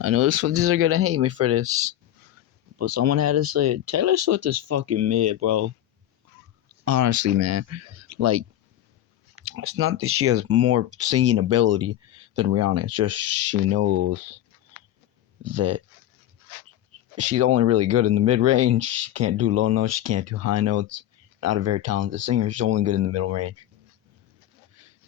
I know these are gonna hate me for this, but someone had to say it. Taylor Swift is fucking mid, bro. Honestly, man. Like, it's not that she has more singing ability than Rihanna. It's just she knows that she's only really good in the mid range. She can't do low notes. She can't do high notes. Not a very talented singer. She's only good in the middle range.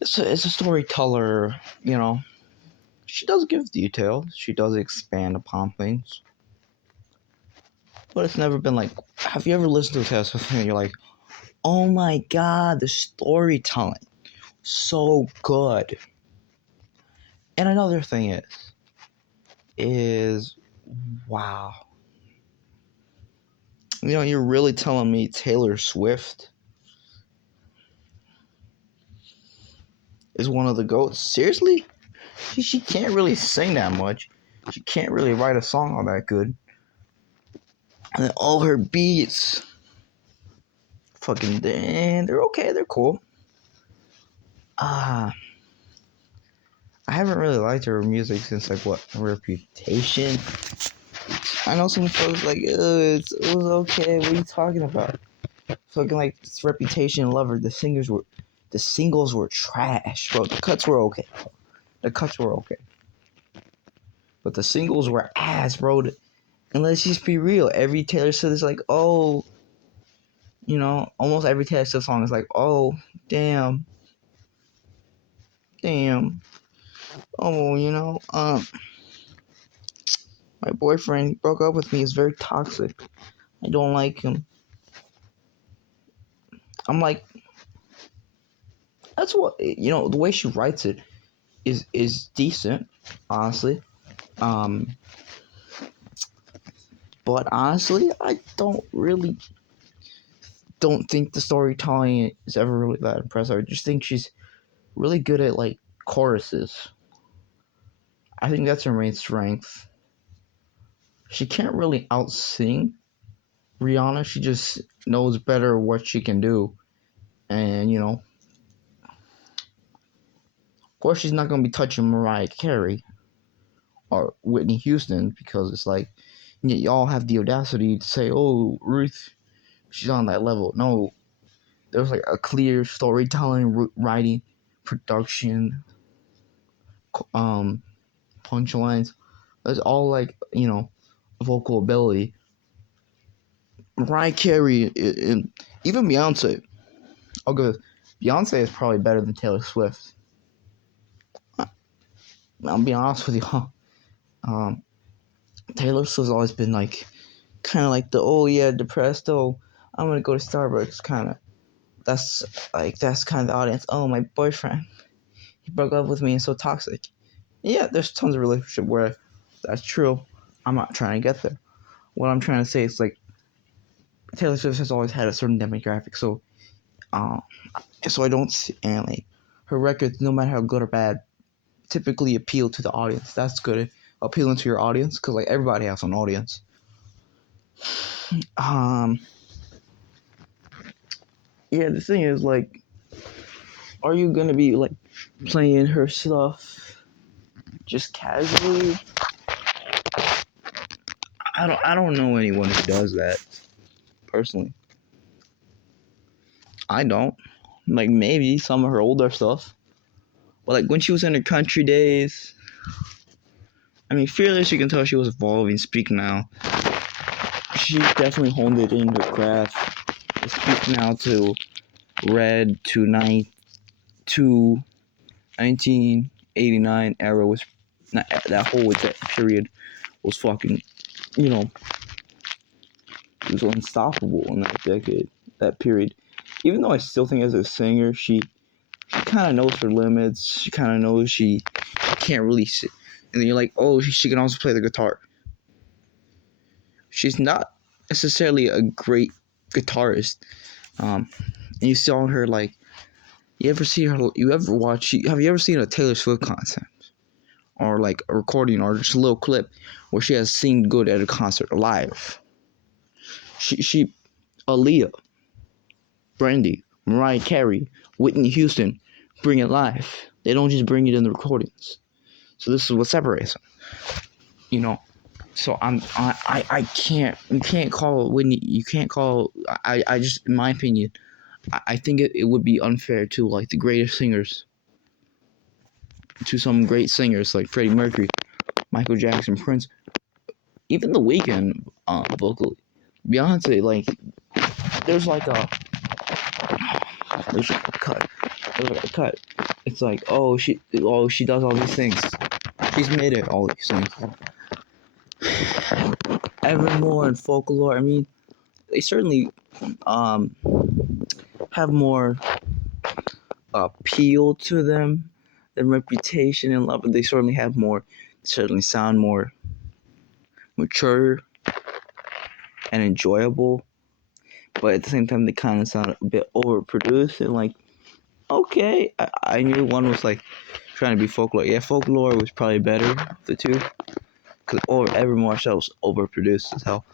It's a storyteller, you know. She does give details. She does expand upon things. But it's never been like, have you ever listened to a Taylor Swift and you're like, oh my god, the storytelling, so good. And another thing is, wow. You know, you're really telling me Taylor Swift is one of the GOATs? Seriously? She can't really sing that much. She can't really write a song all that good. And all her beats, fucking, they're okay, they're cool. I haven't really liked her music since, like, what, Reputation? I know some folks like, it was okay, what are you talking about? Fucking, like, this Reputation, Lover, the singles were trash, bro. The cuts were okay. But the singles were ass, bro. And let's just be real. Every Taylor Swift is like, oh, you know, almost every Taylor Swift song is like, oh, damn. Oh, you know, my boyfriend broke up with me. He's very toxic. I don't like him. I'm like, that's what, you know, the way she writes it is decent, honestly. But honestly, I don't think the storytelling is ever really that impressive. I just think she's really good at, like, choruses. I think that's her main strength. She can't really out-sing Rihanna. She just knows better what she can do. And, you know, of course she's not going to be touching Mariah Carey or Whitney Houston, because it's like, y'all have the audacity to say, oh, Ruth, she's on that level. No, there's like a clear storytelling, writing, production, punchlines. It's all, like, you know, vocal ability. Mariah Carey and even Beyonce. I'll go. Beyonce is probably better than Taylor Swift. I'll be honest with you. Taylor Swift's always been like, kind of like the, oh yeah, depressed. Oh, I'm gonna go to Starbucks. Kind of. That's kind of the audience. Oh, my boyfriend, he broke up with me and so toxic. Yeah, there's tons of relationship where that's true. I'm not trying to get there. What I'm trying to say is, like, Taylor Swift has always had a certain demographic, so I don't see, and, like, her records, no matter how good or bad, typically appeal to the audience. That's good, appealing to your audience, because, like, everybody has an audience. Yeah, the thing is, like, are you gonna be, like, playing her stuff just casually? I don't know anyone who does that, personally. I don't. Like, maybe some of her older stuff. But, like, when she was in her country days, I mean, Fearless, you can tell she was evolving. Speak Now, she definitely honed it in her craft. Speak Now to Red to 1989 era was, that whole period was fucking, you know, it was unstoppable in that decade, that period. Even though I still think as a singer, she kind of knows her limits. She kind of knows she can't really sit. And then you're like, oh, she can also play the guitar. She's not necessarily a great guitarist. And you saw her, like, have you ever seen a Taylor Swift concert? Or, like, a recording or just a little clip where she has seen good at a concert live? She Aaliyah, Brandy, Mariah Carey, Whitney Houston bring it live. They don't just bring it in the recordings. So this is what separates them. you know. So I can't, you can't call Whitney, you can't call, I just, in my opinion, I think it would be unfair to like the greatest singers, to some great singers like Freddie Mercury, Michael Jackson, Prince, even The Weeknd, vocally. Beyonce, like, there's like a there's like a cut. There's like a cut. It's like, she does all these things. She's made it all these things. Evermore and Folklore, I mean, they certainly um have more appeal to them than Reputation and Love, but they certainly have more, certainly sound more mature and enjoyable, but at the same time they kind of sound a bit overproduced and like, okay, I knew one was like trying to be Folklore. Yeah, Folklore was probably better of the two, because Evermore was overproduced as hell.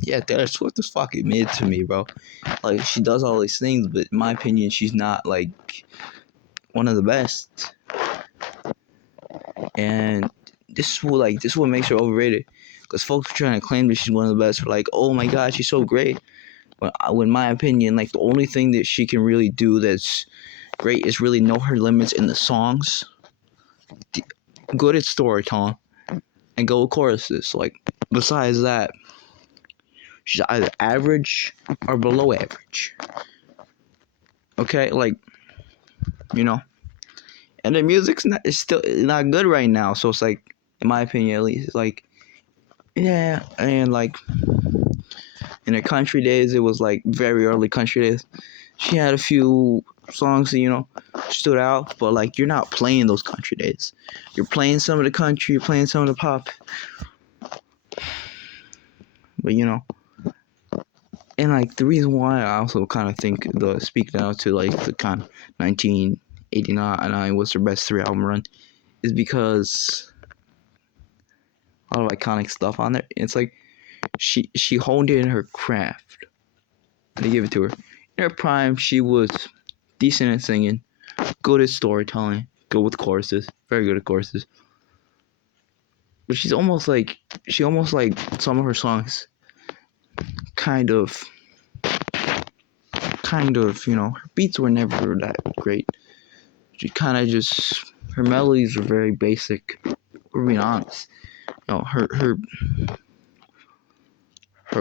Yeah, Taylor Swift is fucking mid to me, bro. Like, she does all these things, but in my opinion, she's not like one of the best. And this is what makes her overrated, because folks are trying to claim that she's one of the best. Like, oh my god, she's so great. But in my opinion, like, the only thing that she can really do that's great is really know her limits in the songs, good at storytelling, and go with choruses. Like, besides that, she's either average or below average. Okay, like, you know, and the music's not, it's still not good right now. So it's like, in my opinion at least, it's like, yeah, and like in her country days, it was like very early country days. She had a few songs that, stood out, but like, you're not playing those country days. You're playing some of the country, you're playing some of the pop. But and like, the reason why I also kind of think the Speak Now to like the kind of 1989 was her best 3 album run is because a lot of iconic stuff on there. It's like she honed in her craft. They give it to her. In her prime, she was decent at singing, good at storytelling, good with choruses, very good at choruses. But she almost like some of her songs kind of, her beats were never that great. She kind of just, her melodies were very basic. We're being honest. Her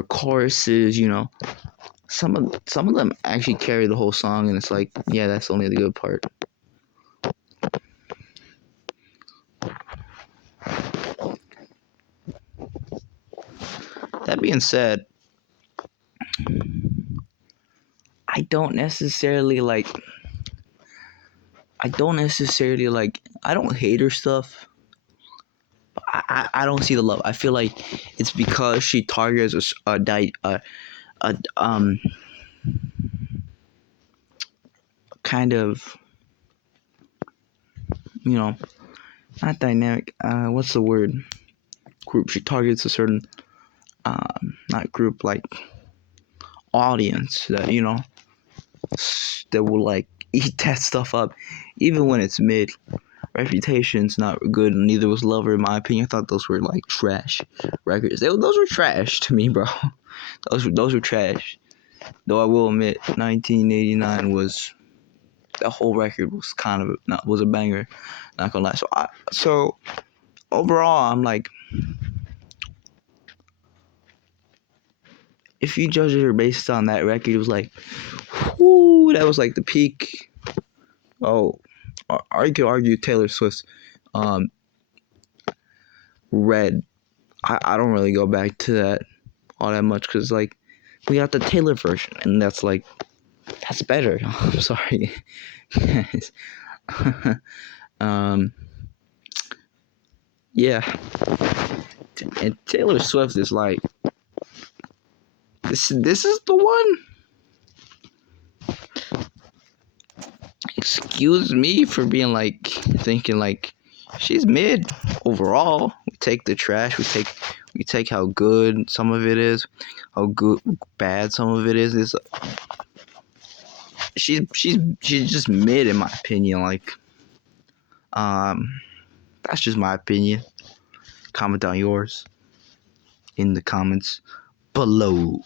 choruses, some of them actually carry the whole song, and it's like, yeah, that's only the good part. That being said, I don't necessarily like, I don't hate her stuff. I don't see the love. I feel like it's because she targets a kind of, not dynamic. What's the word? Group. She targets a certain, not group, like audience that that will like eat that stuff up, even when it's mid. Reputation's not good, and neither was Lover, in my opinion. I thought those were like trash records. Those were trash to me, bro. Those were trash. Though I will admit, 1989 was, the whole record was kind of was a banger. Not gonna lie. So overall, I'm like, if you judge her based on that record, it was like, whoo, that was like the peak. Oh, you could argue Taylor Swift's Red. I don't really go back to that all that much, because like, we got the Taylor version, and that's like, that's better. I'm sorry. Yeah, and Taylor Swift is like, this is the one. Excuse me for being like, thinking like, she's mid overall. We take the trash, we take how good some of it is, how bad some of it is. She's just mid, in my opinion. Like, That's just my opinion. Comment on yours in the comments below.